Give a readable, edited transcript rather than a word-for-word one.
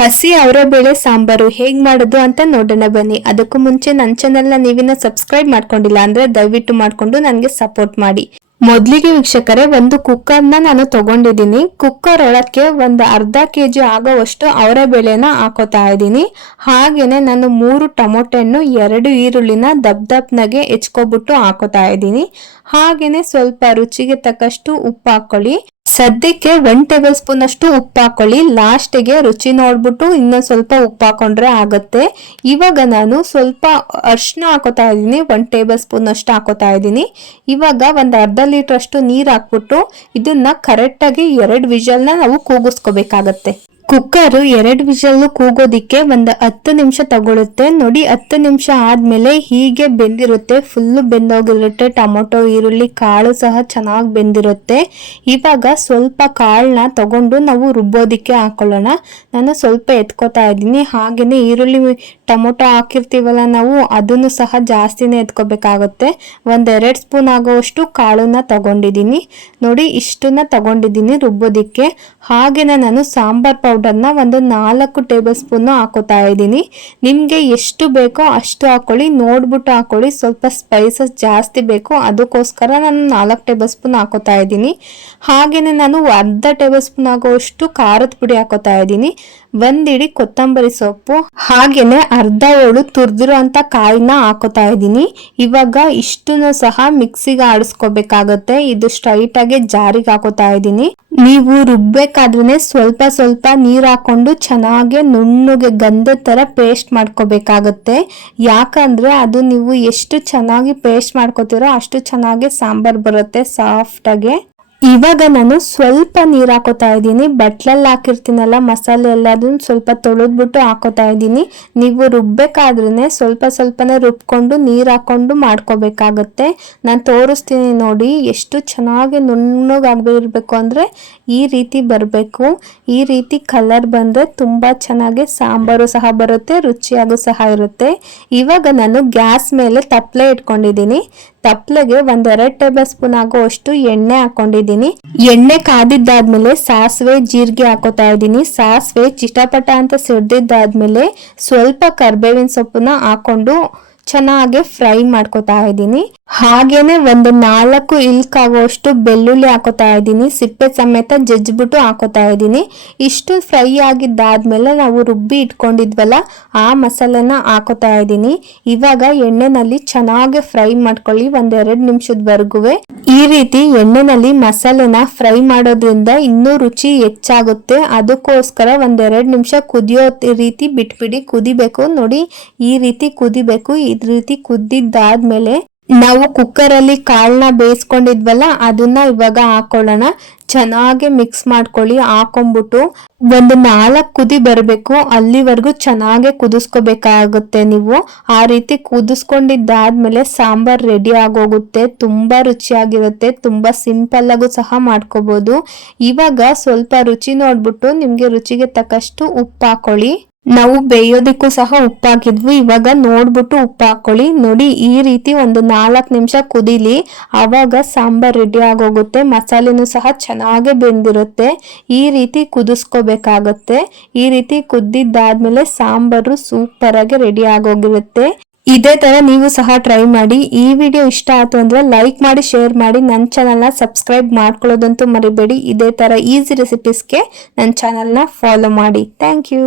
ಹಸಿ ಅವರೆಬೇಳೆ ಸಾಂಬಾರು ಹೇಗ್ ಮಾಡೋದು ಅಂತ ನೋಡೋಣ ಬನ್ನಿ. ಅದಕ್ಕೂ ಮುಂಚೆ ನನ್ನ ಚಾನೆಲ್ನ ನೀವಿನ್ನ ಸಬ್ಸ್ಕ್ರೈಬ್ ಮಾಡ್ಕೊಂಡಿಲ್ಲ ಅಂದ್ರೆ ದಯವಿಟ್ಟು ಮಾಡ್ಕೊಂಡು ನನಗೆ ಸಪೋರ್ಟ್ ಮಾಡಿ. ಮೊದಲಿಗೆ ವೀಕ್ಷಕರೇ, ಒಂದು ಕುಕ್ಕರ್ನ ನಾನು ತಗೊಂಡಿದ್ದೀನಿ. ಕುಕ್ಕರ್ ಒಳಕ್ಕೆ ಒಂದು ಅರ್ಧ ಕೆಜಿ ಆಗೋವಷ್ಟು ಅವರೆಬೇಳೆನ ಹಾಕೋತಾ ಇದ್ದೀನಿ. ಹಾಗೇನೆ ನಾನು 3 ಟೊಮೊಟೊ 2 ಈರುಳ್ಳಿನ ದಪ್ಪ ಹೆಚ್ಕೊಬಿಟ್ಟು ಹಾಕೋತಾ ಇದ್ದೀನಿ. ಹಾಗೇನೆ ಸ್ವಲ್ಪ ರುಚಿಗೆ ತಕ್ಕಷ್ಟು ಉಪ್ಪು ಹಾಕೊಳ್ಳಿ. ಸದ್ಯಕ್ಕೆ 1 ಟೇಬಲ್ ಸ್ಪೂನ್ ಅಷ್ಟು ಉಪ್ಪು ಹಾಕೊಳ್ಳಿ. ಲಾಸ್ಟಿಗೆ ರುಚಿ ನೋಡ್ಬಿಟ್ಟು ಇನ್ನೊಂದು ಸ್ವಲ್ಪ ಉಪ್ಪು ಹಾಕೊಂಡ್ರೆ ಆಗುತ್ತೆ. ಇವಾಗ ನಾನು ಸ್ವಲ್ಪ ಅರಿಶಿನ ಹಾಕೋತಾ ಇದ್ದೀನಿ. 1 ಟೇಬಲ್ ಸ್ಪೂನ್ ಅಷ್ಟು ಹಾಕೋತಾ ಇದ್ದೀನಿ. ಇವಾಗ ಒಂದು ಅರ್ಧ ಲೀಟರ್ ಅಷ್ಟು ನೀರು ಹಾಕ್ಬಿಟ್ಟು ಇದನ್ನ ಕರೆಕ್ಟಾಗಿ 2 ವಿಷಲ್ನ ನಾವು ಕೂಗಿಸ್ಕೋಬೇಕಾಗತ್ತೆ. ಕುಕ್ಕರ್ 2 ವಿಷಲ್ ಕೂಗೋದಿಕ್ಕೆ ಒಂದು 10 ನಿಮಿಷ ತಗೊಳುತ್ತೆ. ನೋಡಿ, 10 ನಿಮಿಷ ಆದ್ಮೇಲೆ ಹೀಗೆ ಬೆಂದಿರುತ್ತೆ, ಫುಲ್ ಬೆಂದೋಗಿರುತ್ತೆ. ಟೊಮೊಟೊ, ಈರುಳ್ಳಿ, ಕಾಳು ಸಹ ಚೆನ್ನಾಗಿ ಬೆಂದಿರುತ್ತೆ. ಇವಾಗ ಸ್ವಲ್ಪ ಕಾಳನ್ನ ತಗೊಂಡು ನಾವು ರುಬ್ಬೋದಿಕ್ಕೆ ಹಾಕೊಳ್ಳೋಣ. ನಾನು ಸ್ವಲ್ಪ ಎತ್ಕೋತಾ ಇದ್ದೀನಿ. ಹಾಗೇನೆ ಈರುಳ್ಳಿ, ಟೊಮೊಟೊ ಹಾಕಿರ್ತೀವಲ್ಲ ನಾವು, ಅದನ್ನು ಸಹ ಜಾಸ್ತಿನೇ ಎತ್ಕೋಬೇಕಾಗುತ್ತೆ. 1-2 ಸ್ಪೂನ್ ಆಗೋವಷ್ಟು ಕಾಳನ್ನ ತಗೊಂಡಿದ್ದೀನಿ. ನೋಡಿ, ಇಷ್ಟನ್ನ ತಗೊಂಡಿದ್ದೀನಿ ರುಬ್ಬೋದಿಕ್ಕೆ. ಹಾಗೇನೆ ನಾನು ಸಾಂಬಾರ್ ಪೌಡರ್ನ ಒಂದು 4 ಟೇಬಲ್ ಸ್ಪೂನ್ ಹಾಕೋತಾ ಇದ್ದೀನಿ. ನಿಮ್ಗೆ ಎಷ್ಟು ಬೇಕೋ ಅಷ್ಟು ಹಾಕೊಳ್ಳಿ, ನೋಡ್ಬಿಟ್ಟು ಹಾಕೊಳ್ಳಿ. ಸ್ವಲ್ಪ ಸ್ಪೈಸಸ್ ಜಾಸ್ತಿ ಬೇಕು, ಅದಕ್ಕೋಸ್ಕರ ನಾನು 4 ಟೇಬಲ್ ಸ್ಪೂನ್ ಹಾಕೋತಾ ಇದ್ದೀನಿ. ಹಾಗೇನೆ ನಾನು ಅರ್ಧ ಟೇಬಲ್ ಸ್ಪೂನ್ ಆಗೋಷ್ಟು ಖಾರದ ಪುಡಿ ಹಾಕೋತಾ ಇದ್ದೀನಿ. 1 ಹಿಡಿ ಕೊತ್ತಂಬರಿ ಸೊಪ್ಪು, ಹಾಗೇನೆ ಅರ್ಧ ಹೋಳು ತುರಿದಿರೋ ಅಂತ ಕಾಯಿನ ಹಾಕೋತಾ ಇದ್ದೀನಿ. ಇವಾಗ ಇಷ್ಟನ್ನು ಸಹ ಮಿಕ್ಸಿಗೆ ಆಡಿಸ್ಕೋಬೇಕಾಗತ್ತೆ. ಇದು ಸ್ಟ್ರೈಟ್ ಆಗಿ ಜಾರಿಗೆ ಹಾಕೋತಾ ಇದ್ದೀನಿ. ನೀವು ರುಬ್ಬೇಕಾದ್ರೆ ಸ್ವಲ್ಪ ಸ್ವಲ್ಪ ನೀರ್ ಹಾಕೊಂಡು ಚೆನ್ನಾಗಿ ನುಣ್ಣಗೆ ಗಂಧದ ತರ ಪೇಸ್ಟ್ ಮಾಡ್ಕೋಬೇಕಾಗತ್ತೆ. ಯಾಕಂದ್ರೆ ಅದು ನೀವು ಎಷ್ಟು ಚೆನ್ನಾಗಿ ಪೇಸ್ಟ್ ಮಾಡ್ಕೋತೀರೋ ಅಷ್ಟು ಚೆನ್ನಾಗಿ ಸಾಂಬಾರ್ ಬರುತ್ತೆ ಸಾಫ್ಟ್ ಆಗಿ. ಇವಾಗ ನಾನು ಸ್ವಲ್ಪ ನೀರ್ ಹಾಕೋತಾ ಇದ್ದೀನಿ. ಬಟ್ಲಲ್ಲಿ ಹಾಕಿರ್ತೀನಲ್ಲ ಮಸಾಲೆ ಎಲ್ಲದನ್ನ ಸ್ವಲ್ಪ ತೊಳೆದ್ಬಿಟ್ಟು ಹಾಕೋತಾ ಇದ್ದೀನಿ. ನೀವು ರುಬ್ಬೇಕಾದ್ರೆ ಸ್ವಲ್ಪ ಸ್ವಲ್ಪನೇ ರುಬ್ಕೊಂಡು ನೀರ್ ಹಾಕೊಂಡು ಮಾಡ್ಕೋಬೇಕಾಗತ್ತೆ. ನಾನು ತೋರಿಸ್ತೀನಿ ನೋಡಿ, ಎಷ್ಟು ಚೆನ್ನಾಗಿ ನುಣ್ಣಗಾಗಿರ್ಬೇಕು ಅಂದ್ರೆ ಈ ರೀತಿ ಬರಬೇಕು. ಈ ರೀತಿ ಕಲರ್ ಬಂದ್ರೆ ತುಂಬಾ ಚೆನ್ನಾಗಿ ಸಾಂಬಾರು ಸಹ ಬರುತ್ತೆ, ರುಚಿಯಾಗೂ ಸಹ ಇರುತ್ತೆ. ಇವಾಗ ನಾನು ಗ್ಯಾಸ್ ಮೇಲೆ ತಪ್ಪಲೆ ಇಟ್ಕೊಂಡಿದ್ದೀನಿ. ತಪ್ಪಲೆಗೆ 1-2 ಟೇಬಲ್ ಸ್ಪೂನ್ ಆಗೋವಷ್ಟು ಎಣ್ಣೆ ಹಾಕೊಂಡಿದ್ದೀನಿ. ಎಣ್ಣೆ ಕಾದಿದ್ದಾದ್ಮೇಲೆ ಸಾಸಿವೆ, ಜೀರಿಗೆ ಹಾಕೋತಾ ಇದ್ದೀನಿ. ಸಾಸಿವೆ ಚಿಟಪಟ ಅಂತ ಸಿಡ್ದಿದ್ದಾದ್ಮೇಲೆ ಸ್ವಲ್ಪ ಕರ್ಬೇವಿನ ಸೊಪ್ಪನ್ನ ಹಾಕೊಂಡು ಚೆನ್ನಾಗಿ ಫ್ರೈ ಮಾಡ್ಕೋತಾ ಇದ್ದೀನಿ. ಹಾಗೇನೆ 4 ಇಲ್ಕ್ ಆಗೋಷ್ಟು ಬೆಳ್ಳುಳ್ಳಿ ಹಾಕೋತಾ ಇದ್ದೀನಿ. ಸಿಪ್ಪೆ ಸಮೇತ ಜಜ್ಜಿಬಿಟ್ಟು ಹಾಕೋತಾ ಇದ್ದೀನಿ. ಇಷ್ಟು ಫ್ರೈ ಆಗಿದ್ದಾದ್ಮೇಲೆ ನಾವು ರುಬ್ಬಿ ಇಟ್ಕೊಂಡಿದ್ವಲ್ಲ ಆ ಮಸಾಲೆನ ಹಾಕೋತಾ ಇದ್ದೀನಿ. ಇವಾಗ ಎಣ್ಣೆನಲ್ಲಿ ಚೆನ್ನಾಗಿ ಫ್ರೈ ಮಾಡ್ಕೊಳ್ಳಿ 1-2 ನಿಮಿಷದವರೆಗೂ. ಈ ರೀತಿ ಎಣ್ಣೆನಲ್ಲಿ ಮಸಾಲೆನ ಫ್ರೈ ಮಾಡೋದ್ರಿಂದ ಇನ್ನೂ ರುಚಿ ಹೆಚ್ಚಾಗುತ್ತೆ. ಅದಕ್ಕೋಸ್ಕರ 1-2 ನಿಮಿಷ ಕುದಿಯೋ ರೀತಿ ಬಿಟ್ಬಿಡಿ. ಕುದಿಬೇಕು ನೋಡಿ, ಈ ರೀತಿ ಕುದಿಬೇಕು. ಈ ರೀತಿ ಕುದ್ದಿದ್ದಾದ್ಮೇಲೆ ನಾವು ಕುಕ್ಕರ್ ಅಲ್ಲಿ ಕಾಳನ್ನ ಬೇಯಿಸ್ಕೊಂಡಿದ್ವಲ್ಲ ಅದನ್ನ ಇವಾಗ ಹಾಕೊಳ್ಳೋಣ. ಚೆನ್ನಾಗಿ ಮಿಕ್ಸ್ ಮಾಡ್ಕೊಳ್ಳಿ. ಹಾಕೊಂಡ್ಬಿಟ್ಟು 4 ಕುದಿ ಬರಬೇಕು, ಅಲ್ಲಿವರೆಗೂ ಚೆನ್ನಾಗಿ ಕುದಿಸ್ಕೋಬೇಕಾಗುತ್ತೆ. ನೀವು ಆ ರೀತಿ ಕುದಿಸ್ಕೊಂಡಿದ್ದಾದ್ಮೇಲೆ ಸಾಂಬಾರ್ ರೆಡಿ ಆಗೋಗುತ್ತೆ. ತುಂಬಾ ರುಚಿಯಾಗಿರುತ್ತೆ, ತುಂಬಾ ಸಿಂಪಲ್ ಆಗು ಸಹ ಮಾಡ್ಕೋಬಹುದು. ಇವಾಗ ಸ್ವಲ್ಪ ರುಚಿ ನೋಡ್ಬಿಟ್ಟು ನಿಮ್ಗೆ ರುಚಿಗೆ ತಕ್ಕಷ್ಟು ಉಪ್ಪು ಹಾಕೊಳ್ಳಿ. ನಾವು ಬೇಯೋದಕ್ಕೂ ಸಹ ಉಪ್ಪು ಹಾಕಿದ್ವಿ. ಇವಾಗ ನೋಡ್ಬಿಟ್ಟು ಉಪ್ಪು ಹಾಕೊಳ್ಳಿ. ನೋಡಿ, ಈ ರೀತಿ 4 ನಿಮಿಷ ಕುದಿಲಿ, ಆವಾಗ ಸಾಂಬಾರ್ ರೆಡಿ ಆಗೋಗುತ್ತೆ. ಮಸಾಲೆನೂ ಸಹ ಚೆನ್ನಾಗಿ ಬೆಂದಿರುತ್ತೆ. ಈ ರೀತಿ ಕುದಿಸ್ಕೋಬೇಕಾಗತ್ತೆ. ಈ ರೀತಿ ಕುದ್ದಿದ್ದಾದ್ಮೇಲೆ ಸಾಂಬಾರು ಸೂಪರ್ ಆಗಿ ರೆಡಿ ಆಗೋಗಿರುತ್ತೆ. ಇದೇ ತರ ನೀವು ಸಹ ಟ್ರೈ ಮಾಡಿ. ಈ ವಿಡಿಯೋ ಇಷ್ಟ ಆಯ್ತು ಅಂದ್ರೆ ಲೈಕ್ ಮಾಡಿ, ಶೇರ್ ಮಾಡಿ. ನನ್ನ ಚಾನಲ್ನ ಸಬ್ಸ್ಕ್ರೈಬ್ ಮಾಡ್ಕೊಳ್ಳೋದಂತೂ ಮರಿಬೇಡಿ. ಇದೇ ತರ ಈಸಿ ರೆಸಿಪೀಸ್ಗೆ ನನ್ನ ಚಾನಲ್ನ ಫಾಲೋ ಮಾಡಿ. Thank you.